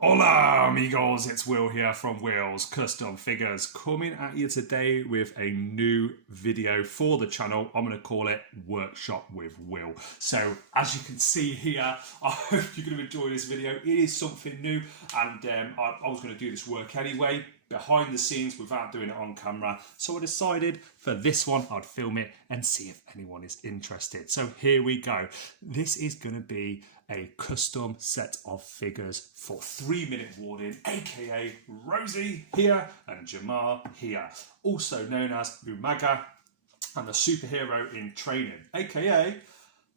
Hola amigos, it's Will here from Will's Custom Figures, coming at you today with a new video for the channel. I'm going to call it Workshop with Will. So as you can see here, I hope you're going to enjoy this video. It is something new, and I was going to do this work anyway, behind the scenes without doing it on camera. So I decided for this one I'd film it and see if anyone is interested. So here we go. This is going to be a custom set of figures for 3-minute warning, aka Rosey here and Jumal here, also known as Umaga and the superhero in training, aka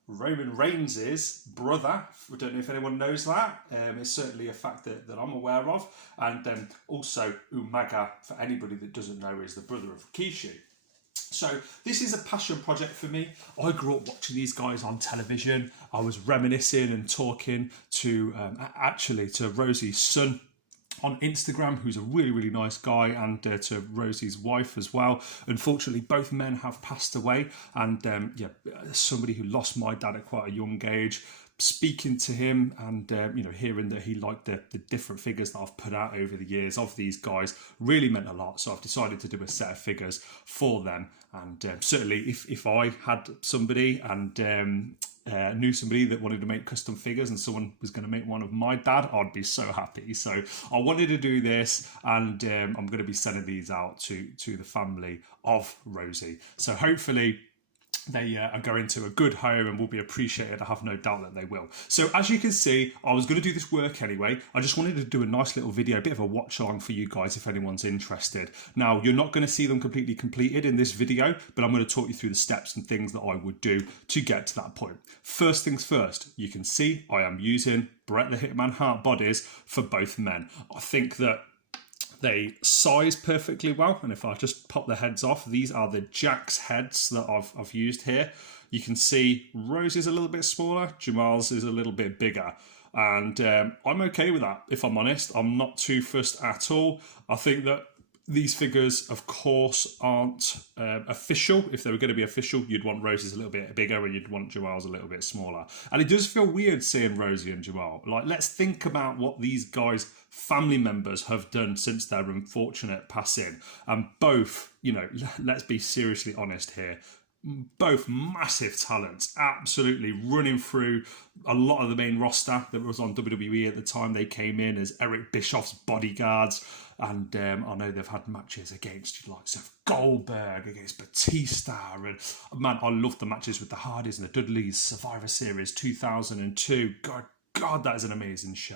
Roman Reigns' brother. I don't know if anyone knows that. It's certainly a fact that I'm aware of. And also Umaga, for anybody that doesn't know, is the brother of Rikishi. So this is a passion project for me. I grew up watching these guys on television. I was reminiscing and talking to to Rosey's son on Instagram, who's a really nice guy, and to Rosey's wife as well. Unfortunately, both men have passed away, and somebody who lost my dad at quite a young age. Speaking to him and hearing that he liked the different figures that I've put out over the years of these guys really meant a lot. So I've decided to do a set of figures for them, and certainly if I had somebody and knew somebody that wanted to make custom figures and someone was going to make one of my dad, I'd be so happy. So I wanted to do this, and I'm going to be sending these out to the family of Rosey. So hopefully they are going to a good home and will be appreciated. I have no doubt that they will. So as you can see, I was going to do this work anyway. I just wanted to do a nice little video, a bit of a watch along for you guys if anyone's interested. Now, you're not going to see them completely completed in this video, but I'm going to talk you through the steps and things that I would do to get to that point. First things first, you can see I am using Bret the Hitman Hart bodies for both men. I think that they size perfectly well, and if I just pop the heads off, these are the Jack's heads that I've used here. You can see Rosey's a little bit smaller, Jumal's is a little bit bigger, and I'm okay with that, if I'm honest. I'm not too fussed at all. I think that these figures, of course, aren't official. If they were going to be official, you'd want Rosey's a little bit bigger and you'd want Jamal's a little bit smaller. And it does feel weird seeing Rosey and Jamal. Like, let's think about what these guys' family members have done since their unfortunate passing. And both, let's be seriously honest here, both massive talents, absolutely running through a lot of the main roster that was on WWE at the time they came in as Eric Bischoff's bodyguards. And I know they've had matches against likes of Goldberg, against Batista, and man, I love the matches with the Hardys and the Dudleys, Survivor Series 2002. God, that is an amazing show.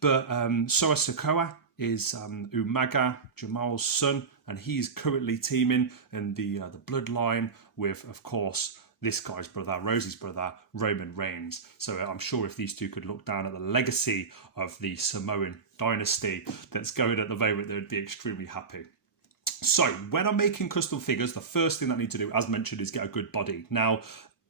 But Sora Sikoa is Umaga, Jamal's son, and he's currently teaming in the bloodline with, of course, this guy's brother, Rosey's brother, Roman Reigns. So I'm sure if these two could look down at the legacy of the Samoan dynasty that's going at the moment, they would be extremely happy. So when I'm making custom figures, the first thing that I need to do, as mentioned, is get a good body. Now,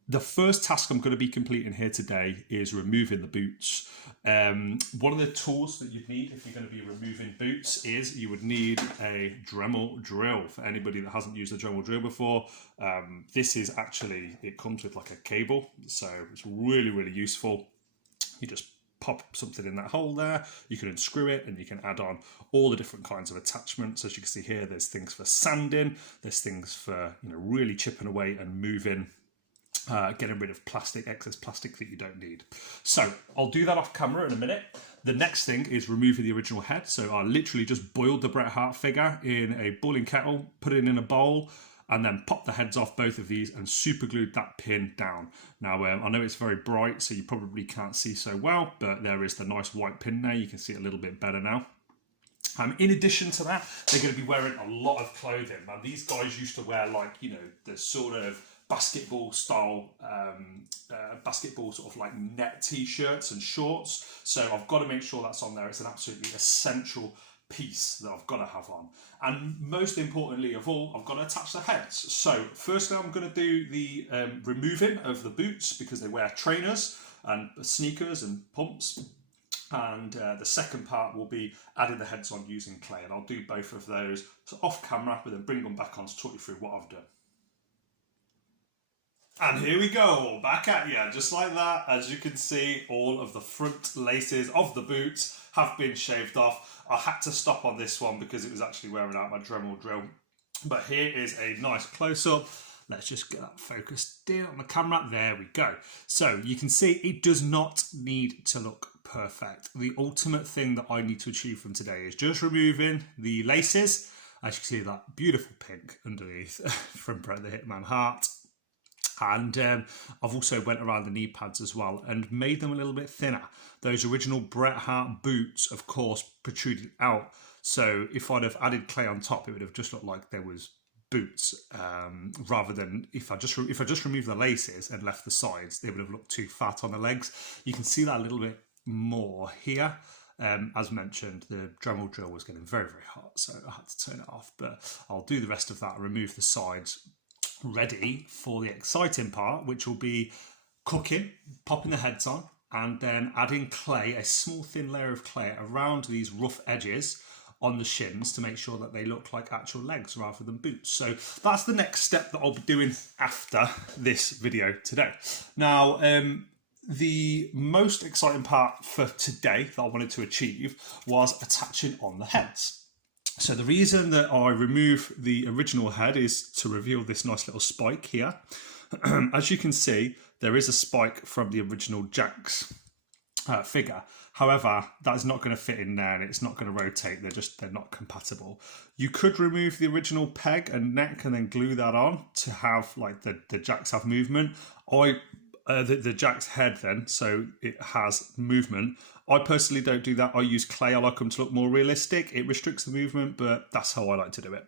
the first task I'm going to be completing here today is removing the boots. One of the tools that you'd need if you're going to be removing boots is you would need a Dremel drill. For anybody that hasn't used a Dremel drill before, this is actually, it comes with like a cable, so it's really useful. You just pop something in that hole there, you can unscrew it, and you can add on all the different kinds of attachments. As you can see here, there's things for sanding, there's things for really chipping away and moving, getting rid of excess plastic that you don't need. So I'll do that off camera in a minute. The next thing is removing the original head. So I literally just boiled the Bret Hart figure in a boiling kettle, put it in a bowl, and then pop the heads off both of these and super glued that pin down. Now, I know it's very bright, so you probably can't see so well, but there is the nice white pin there. You can see it a little bit better now. In addition to that, they're going to be wearing a lot of clothing. Now, these guys used to wear the sort of basketball style, basketball sort of like net t-shirts and shorts. So I've got to make sure that's on there. It's an absolutely essential piece that I've got to have on. And most importantly of all, I've got to attach the heads. So firstly, I'm going to do the removing of the boots because they wear trainers and sneakers and pumps. And the second part will be adding the heads on using clay. And I'll do both of those off camera, but then bring them back on to talk you through what I've done. And here we go, back at you, just like that. As you can see, all of the front laces of the boots have been shaved off. I had to stop on this one because it was actually wearing out my Dremel drill. But here is a nice close-up. Let's just get that focused in on the camera. There we go. So you can see it does not need to look perfect. The ultimate thing that I need to achieve from today is just removing the laces. As you can see, that beautiful pink underneath from Bret the Hitman Hart. And I've also went around the knee pads as well and made them a little bit thinner. Those original Bret Hart boots, of course, protruded out. So if I'd have added clay on top, it would have just looked like there was boots, rather than if I just removed the laces and left the sides, they would have looked too fat on the legs. You can see that a little bit more here. As mentioned, the Dremel drill was getting very, very hot, so I had to turn it off. But I'll do the rest of that, remove the sides, ready for the exciting part, which will be cooking, popping the heads on, and then adding clay, a small thin layer of clay around these rough edges on the shins to make sure that they look like actual legs rather than boots. So that's the next step that I'll be doing after this video today. Now, the most exciting part for today that I wanted to achieve was attaching on the heads. So the reason that I remove the original head is to reveal this nice little spike here. As you can see, there is a spike from the original Jack's figure. However, that's not going to fit in there and it's not going to rotate. They're not compatible. You could remove the original peg and neck and then glue that on to have like the Jack's have movement. The Jack's head then, so it has movement. I personally don't do that. I use clay. I like them to look more realistic. It restricts the movement, but that's how I like to do it.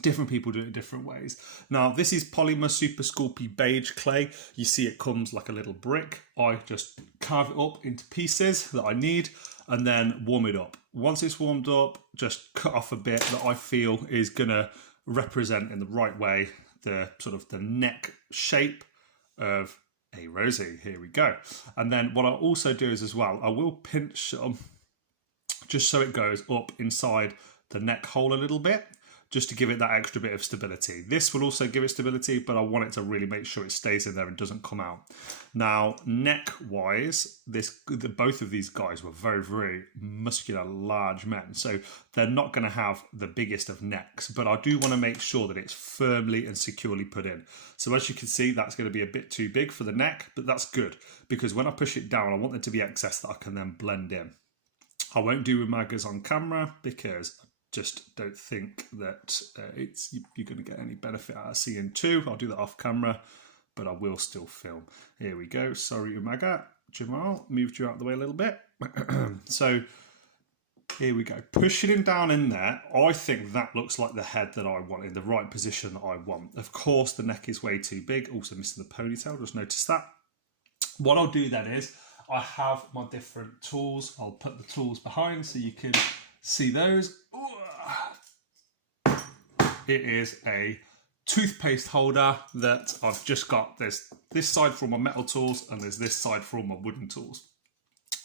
Different people do it different ways. Now, this is Polymer Super Sculpey Beige clay. You see it comes like a little brick. I just carve it up into pieces that I need and then warm it up. Once it's warmed up, just cut off a bit that I feel is going to represent in the right way the sort of the neck shape of a Rosey. Here we go. And then what I'll also do is as well, I will pinch some just so it goes up inside the neck hole a little bit, just to give it that extra bit of stability. This will also give it stability, but I want it to really make sure it stays in there and doesn't come out. Now, neck-wise, both of these guys were very, very muscular, large men, so they're not going to have the biggest of necks, but I do want to make sure that it's firmly and securely put in. So as you can see, that's going to be a bit too big for the neck, but that's good, because when I push it down, I want there to be excess that I can then blend in. I won't do Umagas on camera because I just don't think that you're going to get any benefit out of seeing two. I'll do that off camera, but I will still film. Here we go. Sorry, Umaga. Jumal, moved you out of the way a little bit. So here we go. Pushing him down in there, I think that looks like the head that I want, in the right position that I want. Of course, the neck is way too big. Also missing the ponytail, just noticed that. What I'll do then is, I have my different tools. I'll put the tools behind so you can see those. It is a toothpaste holder that I've just got. There's this side for all my metal tools and there's this side for all my wooden tools.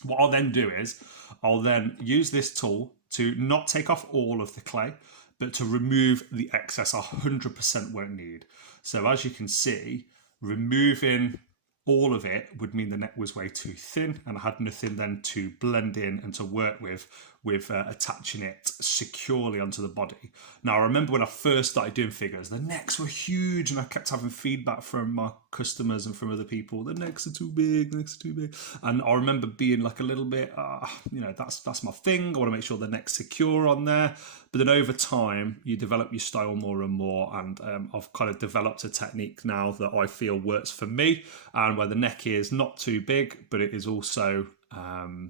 What I'll then do is I'll then use this tool to not take off all of the clay, but to remove the excess I 100% won't need. So as you can see, removing all of it would mean the neck was way too thin and I had nothing then to blend in and to work with attaching it securely onto the body. Now, I remember when I first started doing figures, the necks were huge and I kept having feedback from my customers and from other people, the necks are too big, the necks are too big. And I remember being like a little bit, that's my thing. I want to make sure the neck's secure on there. But then over time, you develop your style more and more. And I've kind of developed a technique now that I feel works for me, and where the neck is not too big, but it is also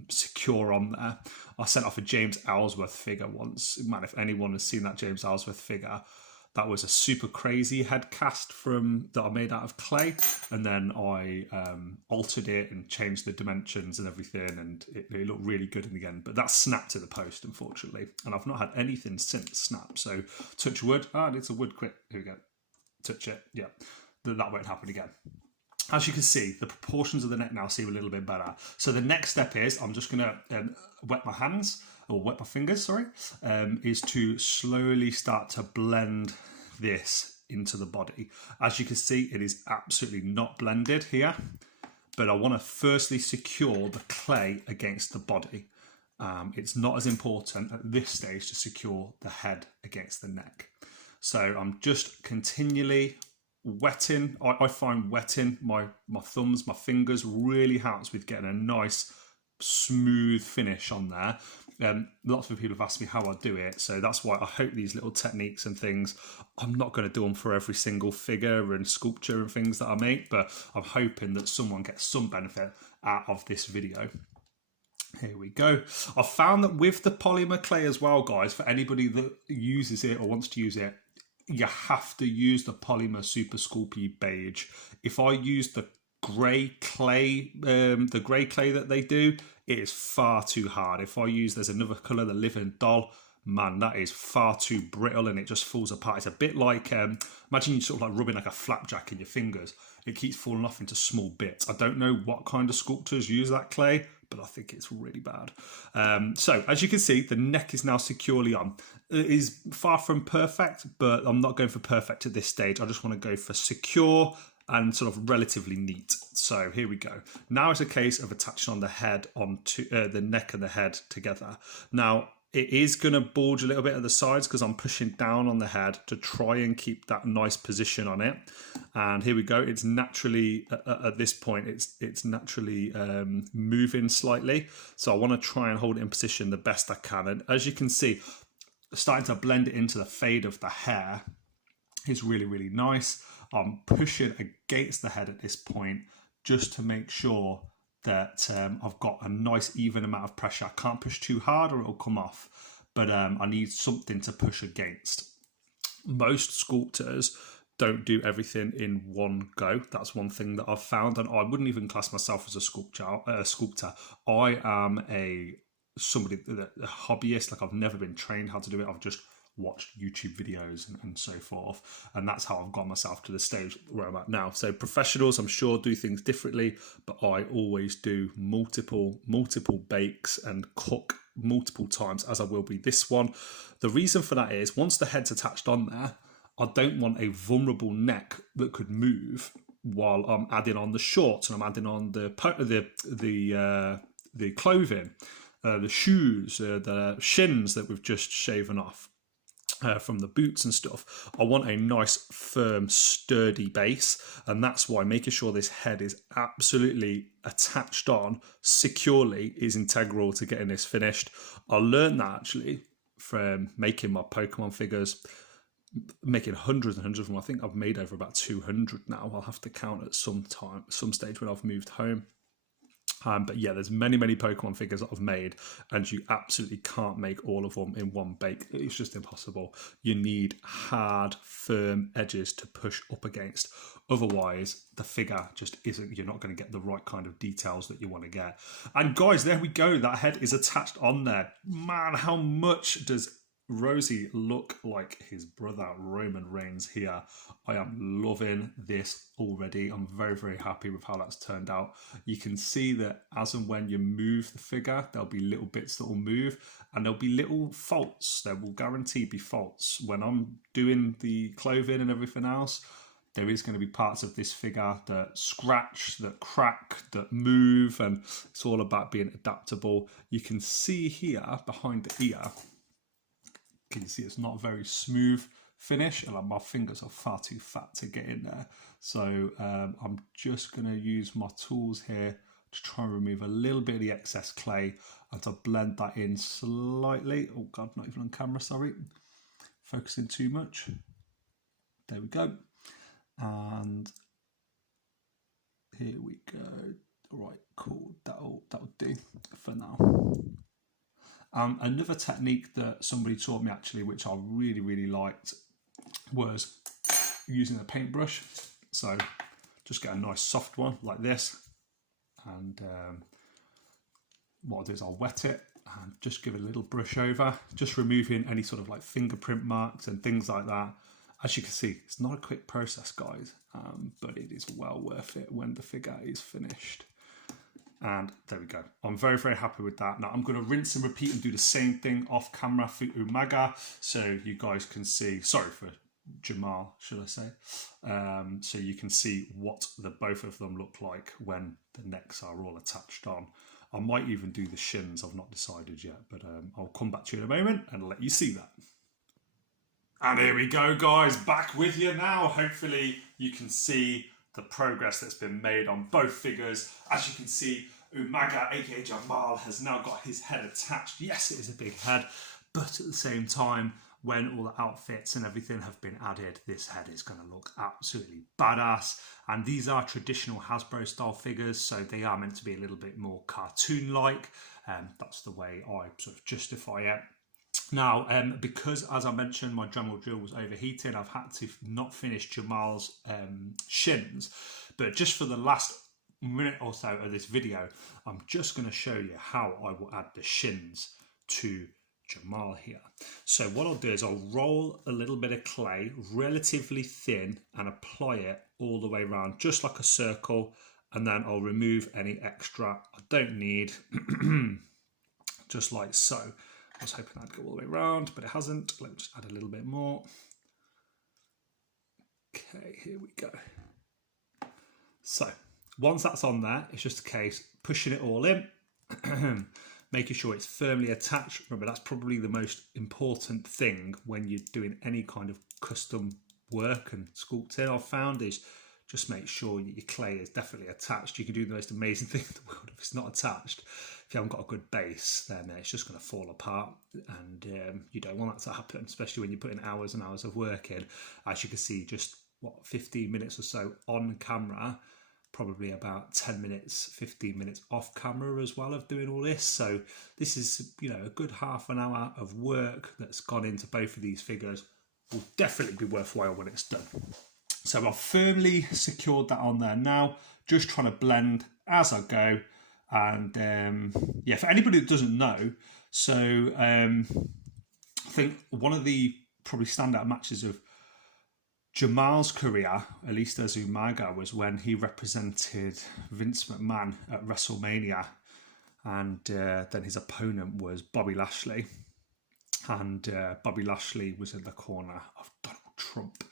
secure on there. I sent off a James Ellsworth figure once. Man, if anyone has seen that James Ellsworth figure, that was a super crazy head cast that I made out of clay, and then I altered it and changed the dimensions and everything, and it looked really good in the end. But that snapped to the post, unfortunately, and I've not had anything since snap. So touch wood. It's a wood quit. Here we go. Touch it. Yeah, that won't happen again. As you can see, the proportions of the neck now seem a little bit better. So the next step is, I'm just going to wet my fingers, is to slowly start to blend this into the body. As you can see, it is absolutely not blended here, but I want to firstly secure the clay against the body. It's not as important at this stage to secure the head against the neck. So I'm just continually wetting. I find wetting my thumbs, my fingers really helps with getting a nice smooth finish on there. Lots of people have asked me how I do it, so that's why I hope these little techniques and things, I'm not going to do them for every single figure and sculpture and things that I make, but I'm hoping that someone gets some benefit out of this video. Here we go. I've found that with the polymer clay as well, guys, for anybody that uses it or wants to use it, you have to use the polymer Super Sculpey beige. If I use the grey clay, that they do, it is far too hard. If I use, there's another colour, the Living Doll, man, that is far too brittle and it just falls apart. It's a bit like, imagine you sort of like rubbing like a flapjack in your fingers. It keeps falling off into small bits. I don't know what kind of sculptors use that clay, but I think it's really bad. So as you can see, the neck is now securely on. It is far from perfect, but I'm not going for perfect at this stage. I just want to go for secure and sort of relatively neat. So here we go. Now it's a case of attaching on the head onto the neck and the head together. Now it is going to bulge a little bit at the sides because I'm pushing down on the head to try and keep that nice position on it. And here we go. It's naturally at this point it's naturally moving slightly. So I want to try and hold it in position the best I can. And as you can see, starting to blend it into the fade of the hair is really, really nice. I'm pushing against the head at this point just to make sure that I've got a nice even amount of pressure. I can't push too hard or it'll come off, but I need something to push against. Most sculptors don't do everything in one go. That's one thing that I've found, and I wouldn't even class myself as a sculptor. I am a hobbyist. Like, I've never been trained how to do it. I've just watched YouTube videos and so forth, and that's how I've got myself to the stage where I'm at now. So professionals, I'm sure, do things differently, but I always do multiple bakes and cook multiple times, as I will be this one. The reason for that is once the head's attached on there, I don't want a vulnerable neck that could move while I'm adding on the shorts and I'm adding on the clothing, the shoes, the shins that we've just shaven off. From the boots and stuff. I want a nice, firm, sturdy base, and that's why making sure this head is absolutely attached on securely is integral to getting this finished. I learned that actually from making my Pokemon figures, making hundreds and hundreds of them. I think I've made over about 200 now. I'll have to count at some stage when I've moved home. But yeah, there's many Pokemon figures that I've made, and you absolutely can't make all of them in one bake. It's just impossible. You need hard, firm edges to push up against. Otherwise, the figure just isn't, you're not going to get the right kind of details that you want to get. And guys, there we go. That head is attached on there. Man, how much does Rosey look like his brother Roman Reigns here? I am loving this already. I'm very happy with how that's turned out. You can see that as and when you move the figure, there'll be little bits that will move, and there'll be little faults. There will guarantee be faults. When I'm doing the clothing and everything else, there is going to be parts of this figure that scratch, that crack, that move, and it's all about being adaptable. You can see here behind the ear, you can see it's not a very smooth finish, and my fingers are far too fat to get in there. So I'm just going to use my tools here to try and remove a little bit of the excess clay and to blend that in slightly. Oh God, not even on camera, sorry. Focusing too much. There we go. And here we go. All right, cool. That'll do for now. Another technique that somebody taught me actually, which I really liked, was using a paintbrush. So just get a nice soft one like this, and what I'll do is I'll wet it and just give it a little brush over, just removing any sort of like fingerprint marks and things like that. As you can see, it's not a quick process, guys, but it is well worth it when the figure is finished. And there we go. I'm very happy with that. Now I'm going to rinse and repeat and do the same thing off camera for Umaga, so you guys can see. Sorry for Jumal, should I say. So you can see what the both of them look like when the necks are all attached on. I might even do the shins, I've not decided yet, but I'll come back to you in a moment and let you see that. And here we go, guys, back with you now. Hopefully you can see the progress that's been made on both figures. As you can see, Umaga, aka Jumal, has now got his head attached. Yes, it is a big head, but at the same time, when all the outfits and everything have been added, this head is going to look absolutely badass. And these are traditional Hasbro style figures, so they are meant to be a little bit more cartoon-like. That's the way I sort of justify it. Now, because, as I mentioned, my Dremel drill was overheating, I've had to not finish Jumal's shins. But just for the last minute or so of this video, I'm just going to show you how I will add the shins to Jumal here. So what I'll do is I'll roll a little bit of clay relatively thin and apply it all the way around, just like a circle, and then I'll remove any extra I don't need, just like so. I was hoping that'd go all the way around, but it hasn't. Let me just add a little bit more. Okay, here we go. So once that's on there, it's just a case pushing it all in, making sure it's firmly attached. Remember, that's probably the most important thing when you're doing any kind of custom work and sculpting, I've found, is just make sure your clay is definitely attached. You can do the most amazing thing in the world if it's not attached. If you haven't got a good base, then it's just going to fall apart, and you don't want that to happen, especially when you're putting hours and hours of work in. As you can see, just 15 minutes or so on camera, probably about 10 minutes, 15 minutes off camera as well of doing all this. So this is, you know, a good half an hour of work that's gone into both of these figures. Will definitely be worthwhile when it's done. So I've firmly secured that on there now, just trying to blend as I go. And yeah, for anybody that doesn't know, so I think one of the probably standout matches of Jumal's career, at least as Umaga, was when he represented Vince McMahon at WrestleMania, and then his opponent was Bobby Lashley, and Bobby Lashley was in the corner of Donald Trump,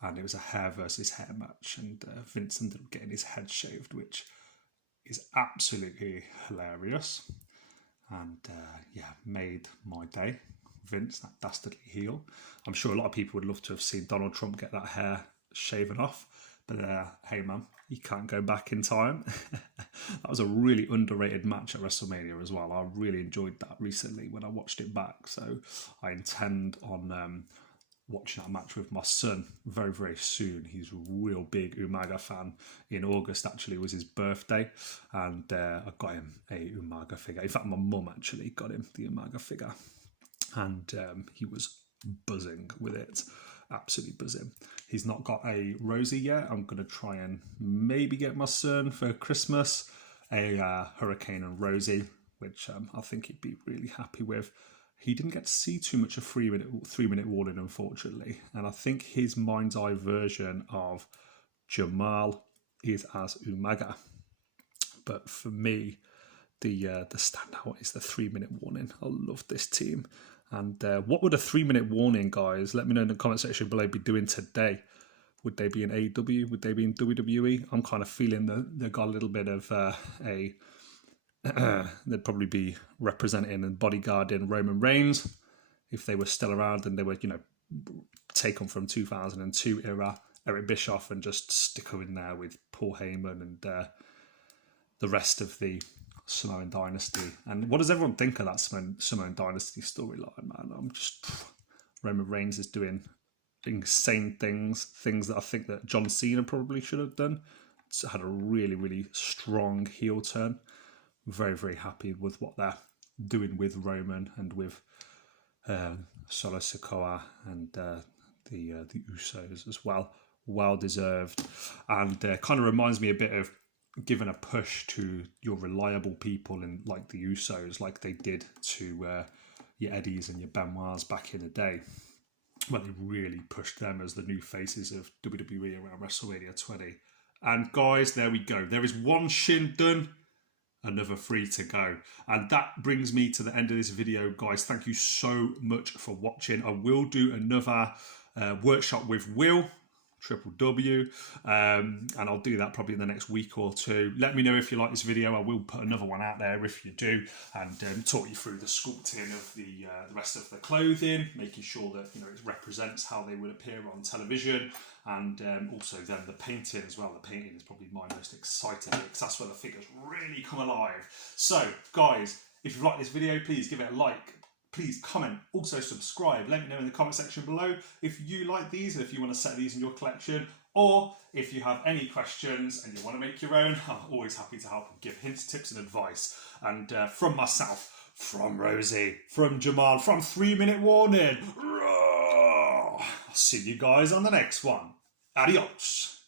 and it was a hair versus hair match, and Vince ended up getting his head shaved, which is absolutely hilarious, and yeah, made my day. Vince, that dastardly heel. I'm sure a lot of people would love to have seen Donald Trump get that hair shaven off, but hey man, you can't go back in time. That was a really underrated match at WrestleMania as well. I really enjoyed that recently when I watched it back, so I intend on watching that match with my son very, very soon. He's a real big Umaga fan. In August actually was his birthday, and I got him a Umaga figure. In fact, my mum actually got him the Umaga figure, and he was buzzing with it, absolutely buzzing. He's not got a Rosey yet. I'm going to try and maybe get my son for Christmas a Hurricane and Rosey, which I think he'd be really happy with. He didn't get to see too much of 3 minute warning, unfortunately, and I think his mind's eye version of Jumal is as Umaga. But for me, the standout is the 3 minute warning. I love this team. And what would a 3 minute warning, guys? Let me know in the comment section below, be doing today. Would they be in AEW? Would they be in WWE? I'm kind of feeling that they've got a little bit of they'd probably be representing and bodyguarding Roman Reigns if they were still around, and they were, you know, taken from 2002 era Eric Bischoff and just stick her in there with Paul Heyman and the rest of the Samoan Dynasty. And what does everyone think of that Samoan Dynasty storyline, man? Roman Reigns is doing insane things that I think that John Cena probably should have done. It's had a really, really strong heel turn. Very, very happy with what they're doing with Roman and with Solo Sikoa and the Usos as well. Well deserved, and kind of reminds me a bit of giving a push to your reliable people in like the Usos, like they did to your Eddies and your Benoits back in the day, when they really pushed them as the new faces of WWE around WrestleMania 20. And guys, there we go. There is one shin done, another 3 to go. And that brings me to the end of this video, guys. Thank you so much for watching. I will do another Workshop with Will, WW, and I'll do that probably in the next week or two. Let me know if you like this video. I will put another one out there if you do, and talk you through the sculpting of the rest of the clothing, making sure that it represents how they would appear on television, and also then the painting as well. The painting is probably my most exciting bit, because that's where the figures really come alive. So guys, if you like this video, please give it a like. Please comment, also subscribe. Let me know in the comment section below if you like these and if you want to set these in your collection, or if you have any questions and you want to make your own. I'm always happy to help and give hints, tips and advice. And from myself, from Rosie, from Jamal, from 3 Minute Warning, I'll see you guys on the next one. Adios.